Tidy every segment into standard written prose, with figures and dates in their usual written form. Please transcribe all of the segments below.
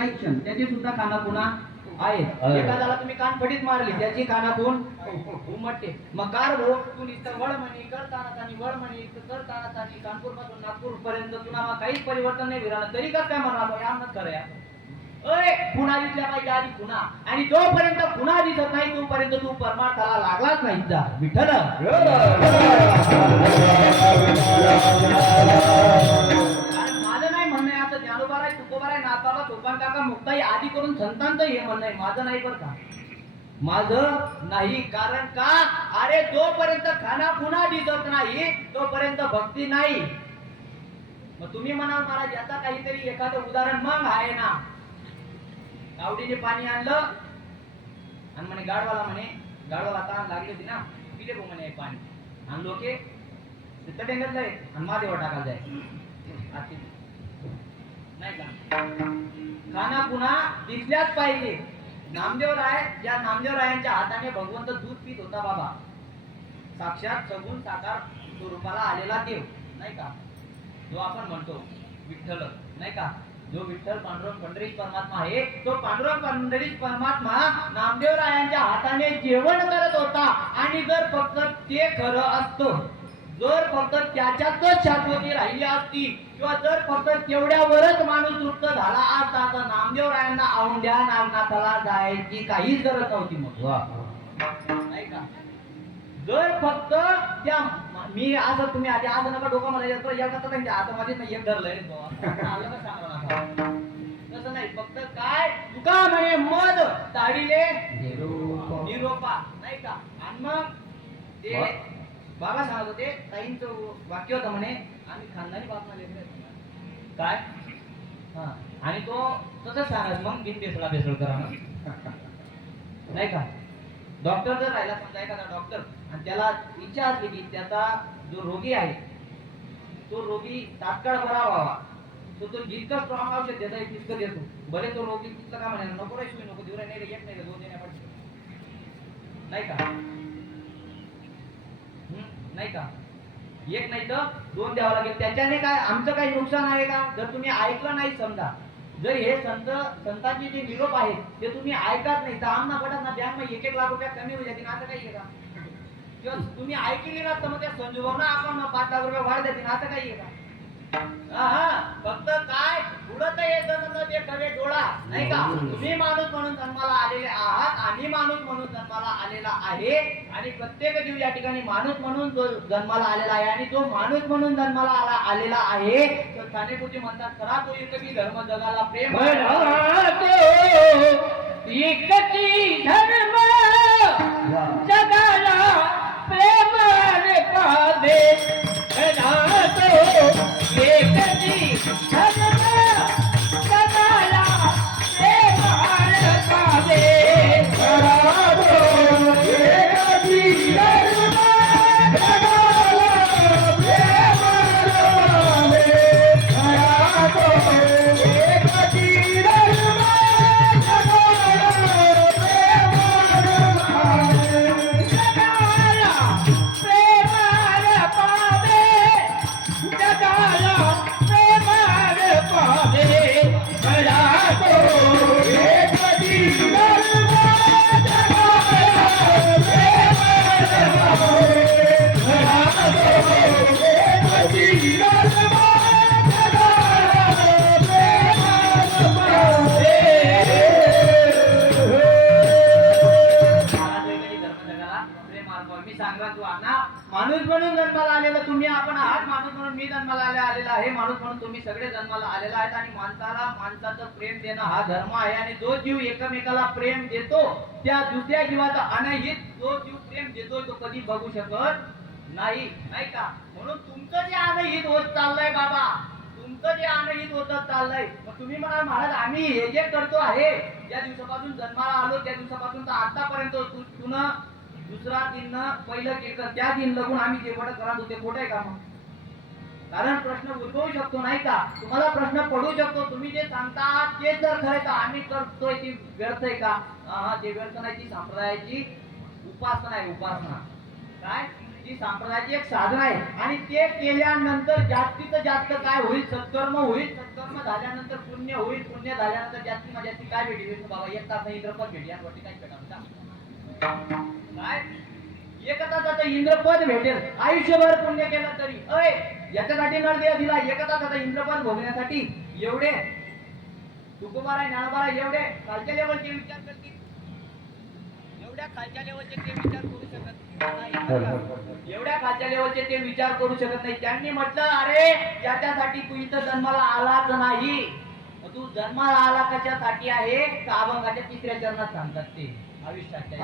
नाईक्षण त्याची सुद्धा खानाखुणा आहेत. एखाद्याला तुम्ही कानफडीत मारली त्याची खानाखून उमटते. मग कार भाऊ तू नुसतं वळ म्हणी करताना वळ म्हणी करताना कानपूर पासून नागपूर पर्यंत तुला मग काहीच परिवर्तन नाही विरालं तरी का काय म्हणा यामच खरं या अय पुन्हा दिसल्या पाहिजे आधी पुन्हा आणि जोपर्यंत पुन्हा दिसत नाही तोपर्यंत तू परमार्थाला लागलाच नाही जा विठ्ठल. माझं नाही म्हणणं आहे आता ज्ञानोबा आहे तुकोबा आहे नाथबाबा सोपान काका मुक्ताई आदी करून संतांचं हे म्हणणं आहे माझं नाही बरं का माझं नाही. कारण का अरे जोपर्यंत खाना पुन्हा दिसत नाही तोपर्यंत भक्ती नाही. मग तुम्ही म्हणाल महाराज याचा काहीतरी एखादं उदाहरण मग आहे ना. गावडीने पाणी आणलं आणि म्हणे गाडवाला ताण लागली होती ना पिले गो म्हणे पाणी आणि लोके तटेंगतलंय आणि महादेवा टाकायला जाय नाही का. खाना पुन्हा दिसल्याच पाहिजे. नामदेव राय या नामदेव रायांच्या हाताने भगवंत दूध पित होता बाबा. साक्षात सगुण साकार स्वरूपाला आलेला देव नाही का जो आपण म्हणतो विठ्ठल नाही का. जो विठ्ठल पांडुरंग पंढरीश परमात्मा आहे तो पांडुरंग पंढरीश परमात्मा नामदेव रायांच्या हाताने जेवण करत होता. आणि जर फक्त ते खरं असतं जर फक्त त्याच्यातच शाश्वती राहिली असती किंवा जर फक्त तेवढ्यावरच माणूस तृप्त झाला असता तर नामदेव रायांना औंढ्या नागनाथाला जायची काहीच गरज नव्हती. मग नाही का जर फक्त त्या मी असं तुम्ही आधी असं नका डोकं मला या त्यांच्या हातामध्ये नाही एक धरलंय तसं नाही. फक्त काय तुका म्हणे मध ताडीले निरोपा नाही का. आणि मग ते बाबा सांगत होते ताईंचं वाक्य होतं म्हणे आम्ही खानदानी बाप काय हा आणि तो तसंच सांगत मग बिन बेसळा बेसळ करा नाही का. डॉक्टर जर राहिला समजा एखादा डॉक्टर आणि त्याला इच्छा असली की त्याचा जो रोगी आहे तो रोगी तात्काळ बरा व्हावा तो जितकं स्ट्रॉंग औषध देता येईल तितकं देतो. बरे तो रोगी तिथलं का म्हणे नको रे शिवी नको देऊ रे नाही रे एक नाही रे दोन देण्या पडते नाही का नाही का. एक नाही तर दोन द्यावं लागेल. त्याच्याने काय आमचं काही नुकसान आहे का जर तुम्ही ऐकलं नाही समजा जर हे संतांचे जे निरोप आहेत ते तुम्ही ऐकत नाही तर आमना पडत ना बँक मध्ये 1-1 लाख रुपया कमी होईल जातील असं काही आहे का. किंवा तुम्ही ऐकली ना तर मग त्या संजोबांना आपण 5 लाख रुपये वाढ देतील असं काही आहे का. फक्त काय उडत येत ते खरे डोळा नाही का. तुम्ही माणूस म्हणून जन्माला आलेले आहात आम्ही माणूस म्हणून जन्माला आलेला आहे आणि प्रत्येक जीव या ठिकाणी माणूस म्हणून जन्माला आलेला आहे. आणि जो माणूस म्हणून जन्माला आलेला आहे तर सानेपुती म्हणतात खरा तो एकही धर्म जगाला प्रेम एकची धर्म जगाला प्रेम पादे एकची धर्म जगाला प्रेम पादे एकची धर्म माणूस म्हणून जन्माला आलेला तुम्ही आपण आहात. माणूस म्हणून मी जन्माला आलेला आहे. माणूस म्हणून तुम्ही सगळे जन्माला आलेला आहेत. आणि माणसाला माणसाचं प्रेम देणं हा धर्म आहे. आणि जो जीव एकमेकाला प्रेम देतो त्या दुसऱ्या जीवाचा अनहित जो जीव प्रेम देतोय तो कधी बघू शकत नाही नाही का. म्हणून तुमचं जे अनहित होत चाललंय बाबा तुमचं जे अनहित होत चाललंय मग तुम्ही म्हणा महाराज आम्ही हे जे करतो आहे ज्या दिवसापासून जन्माला आलो त्या दिवसापासून तर आतापर्यंत तुला दुसरा दिन पहिलं केलं त्या दिन लगून आम्ही जे वड करत होते खोट आहे का. मग कारण प्रश्न उद्भवू शकतो नाही का. तुम्हाला प्रश्न पडू शकतो तुम्ही जे सांगता ते जर खरं का आम्ही करतोय ती व्यर्थ आहे का. ते व्यर्थ नाही ती संप्रदायाची उपासना आहे. उपासना काय ती संप्रदायाची एक साधन आहे आणि ते केल्यानंतर जास्तीत जास्त काय होईल, सत्कर्म होईल. सत्कर्म झाल्यानंतर पुण्य होईल. पुण्य झाल्यानंतर जास्तीत जास्त काय भेटेल बाबा, एक तास इंद्रपद भेटेल. यावरती काय भेटणार काय, एक तासाचं इंद्रपद भेटेल. आयुष्यभर पुण्य केलं तरी याच्यासाठी नळदेव दिला, एक तासाचं इंद्रपद भोगण्यासाठी. एवढे तुकोबाराय ज्ञानोबाराय एवढे खालच्या लेवलचे विचार करतील, एवढ्या खालच्या लेवलचे ते विचार करू शकत नाही. एवढ्या खालच्या लेवलचे ते विचार करू शकत नाही. त्यांनी म्हटलं अरे याच्यासाठी तू इथं जन्माला आलाच नाही. तू जन्माला आला कशासाठी आहे, तर अभंगाच्या 3ऱ्या चरणात सांगतात ते आयुष्याच्या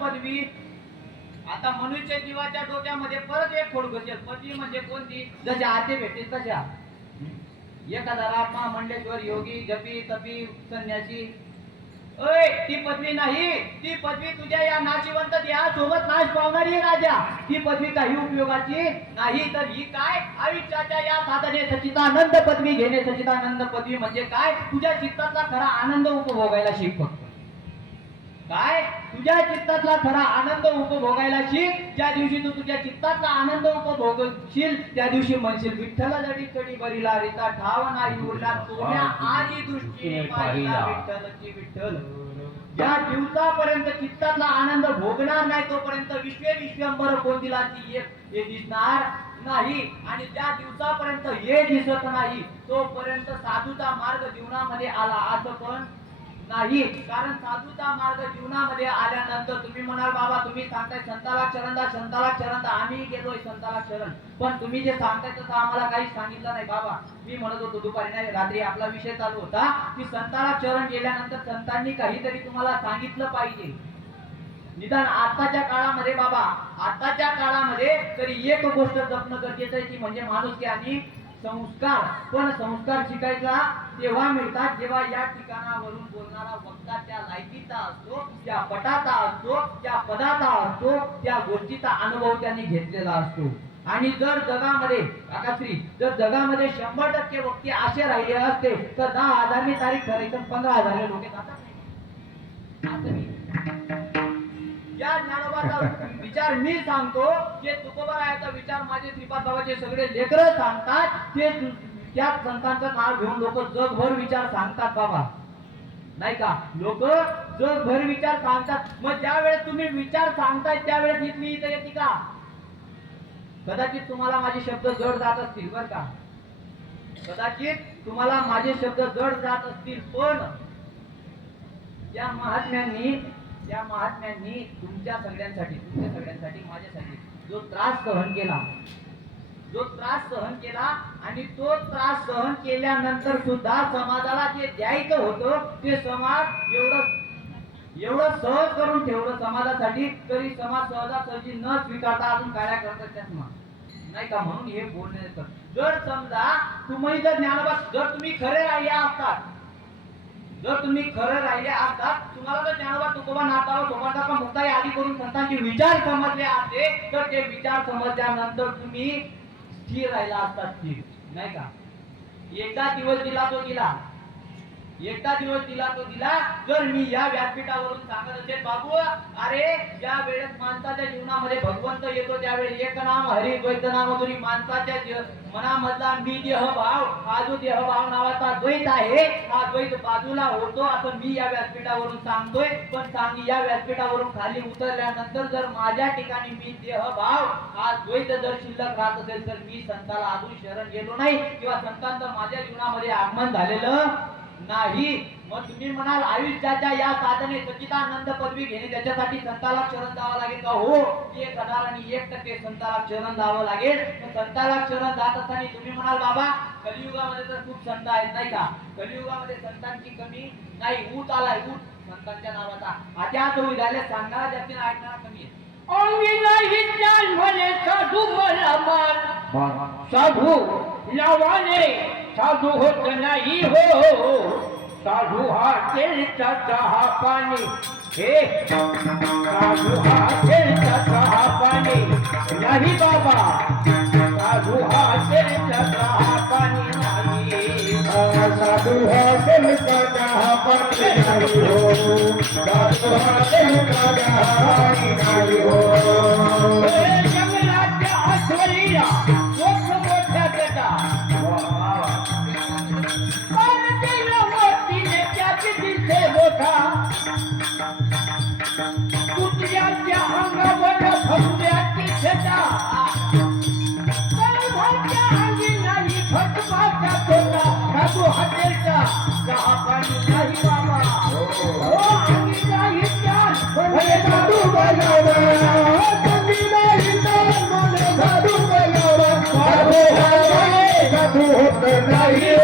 पदवी. आता मनुष्य जीवाच्या डोक्यामध्ये परत एक खोड घुसेल. पदवी म्हणजे कोणती, जशा आते भेटतील तशा. एखादा रामा मंडेश्वर योगी जपी तपी संन्यासी, ती पदवी नाही. ती पदवी तुझ्या या नाशिवंत देहासोबत नाश पावणारी आहे राजा. ती पदवी काही उपयोगाची नाही. तर ही काय, आयुष्याच्या या साधने सच्चिदानंद पदवी घेणे. सच्चिदानंद पदवी म्हणजे काय, तुझ्या चित्ताचा खरा आनंद उपभोगायला शिक. फक्त काय, तुझ्या चित्तातला खरा आनंद उपभोगायला शिक. ज्या दिवशी तू तुझ्या चित्तातला आनंद उपभोगशील त्या दिवशी म्हणशील विठ्ठल जडी कडी बरीला रीता ठाव नाही उरला सोन्या आली दृष्टीने पाहिला विठ्ठलची विठ्ठल. ज्या दिवसापर्यंत चित्तातला आनंद भोगणार नाही तोपर्यंत विश्वंभर कोंदिलाची एक हे दिसणार नाही. आणि ज्या दिवसापर्यंत हे दिसत नाही तोपर्यंत साधूचा मार्ग जीवनामध्ये आला असं पण नाही. कारण साधूचा मार्ग जीवनामध्ये आल्यानंतर तुम्ही म्हणाल बाबा तुम्ही सांगताय संताला चरण दा, आम्ही गेलोय संताला चरण, पण तुम्ही जे सांगताय तसं आम्हाला काही सांगितलं नाही बाबा. मी म्हणत होतो दुपारी नाही रात्री आपला विषय चालू होता की संताला चरण गेल्यानंतर संतांनी काहीतरी तुम्हाला सांगितलं पाहिजे. निदान आताच्या काळामध्ये बाबा, आताच्या काळामध्ये तरी एक गोष्ट जपणं गरजेचं आहे ती म्हणजे माणुसकी आणि संस्कार. पण संस्कार शिकायचा तेव्हा मिळतात जेव्हा या ठिकाणावरून बोलणारा वक्ता त्या लायकीचा असतो, त्या पटाचा असतो, त्या पदाचा असतो, त्या गोष्टीचा अनुभव त्यांनी घेतलेला असतो. आणि जर जगामध्ये काकाश्री जर जगामध्ये 100% वक्ते असे राहिले असते तर 10,000 तारीख ठरायचं 15,000 लोक जातात नाही. या ज्ञानोबाचा विचार मी सांगतो, जे तुकोबारायाचा विचार माझे श्रीपाद बाबाचे सगळे लेकरं सांगतात, ते त्या संतांचं नाव घेऊन लोक जगभर विचार सांगतात बाबा, नाही का. लोक जगभर विचार सांगतात. मग ज्या वेळेस तुम्ही विचार सांगताय त्यावेळेस इथली इथं येते का. कदाचित तुम्हाला माझे शब्द जड जात असतील बर का, कदाचित तुम्हाला माझे शब्द जड जात असतील, पण या महात्म्यांनी तुमच्या सगळ्यांसाठी माझ्यासाठी जो त्रास सहन केला आणि तो त्रास सहन केल्यानंतर सुद्धा समाजाला जे द्यायचं होतं ते समाज एवढं सहज करून ठेवलं समाजासाठी, तरी समाज सहजासहजी न स्वीकारता अजून काय करतात त्या समाज, नाही का. म्हणून हे बोलणे जर समजा तुम्ही जर ज्ञानोबा जर तुम्ही खरे राहिले असतात जर तुम्ही खरं राहिले असतात, तुम्हाला जर ज्ञानोबा तुकोबा नाथाबा सोपाटा का मुक्ताई आदी करून संतांचे विचार समजले असते, तर ते विचार समजल्यानंतर तुम्ही स्थिर राहिला असतात, स्थिर नाही का. एकदा दिवस दिला तो दिला, एकदा दिवस दिला तो दिला. जर मी या व्यासपीठावरून सांगत असेल बाबू, अरे ज्या वेळेस माणसाच्या जीवनामध्ये भगवंत येतो त्यावेळी एक नाम हरी द्वैत नाम मधुरी, माणसाच्या मनामधला मी देह भाव, हा जो देह भाव नावाचा द्वैत आहे, हा द्वैत बाजूला होतो असं मी या व्यासपीठावरून सांगतोय. पण या व्यासपीठावरून खाली उतरल्यानंतर जर माझ्या ठिकाणी मी देह भाव हा द्वैत जर शिल्लक राहत असेल, तर मी संताला अजून शरण गेलो नाही किंवा संतांचं माझ्या जीवनामध्ये आगमन झालेलं नाही. मग तुम्ही म्हणाल आयुष्याच्या या साधने सच्चिदानंद पदवी घेणे त्याच्यासाठी संताला शरण जावं लागेल का? हो, 1,000 आणि 1% संताला शरण जावं लागेल. संताला शरण जात असताना तुम्ही म्हणाल बाबा कलियुगामध्ये तर खूप संत आहेत नाही का, कलियुगामध्ये संतांची कमी नाही, ऊट आलाय ऊट संतांच्या नावाचा. आता तो विधाले सांगणारा जास्ती ऐकणारा कमी आहे. साधू मला मान, साधू नावाने साधू होत नाही हो, साधू हा केळीचा चहा पाणी, हे साधू हा केळीचा चहा पाणी नाही बाबा, साधू हा केळीचा चहा पाणी नाही, साधू हा केळीचा चहा पाणी नाही हो, साधू हा केळीचा चहा पाणी नाही हो. जंगलाच्या आश्वरीला मोठ्या गटा कुत्र्याच्या अंगावर फसव्याची छटा, अंगी नाही फटवाचा तोटा, साधू हॉटेलचा चहा पाणी नाही बाबा, हो अंगी नाही साधू बनवला, अंगी नाही साधू बनवला, साधू होत नाही,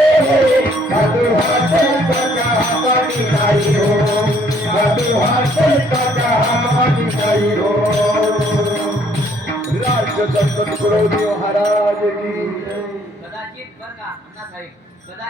साधू हॉटेलचा चहा पाणी नाही हो, साधू हॉटेलचा चहा पाणी नाही हो. राष्ट्र संत गुरुदेव महाराज की कदाचित बरं का अण्णासाहेब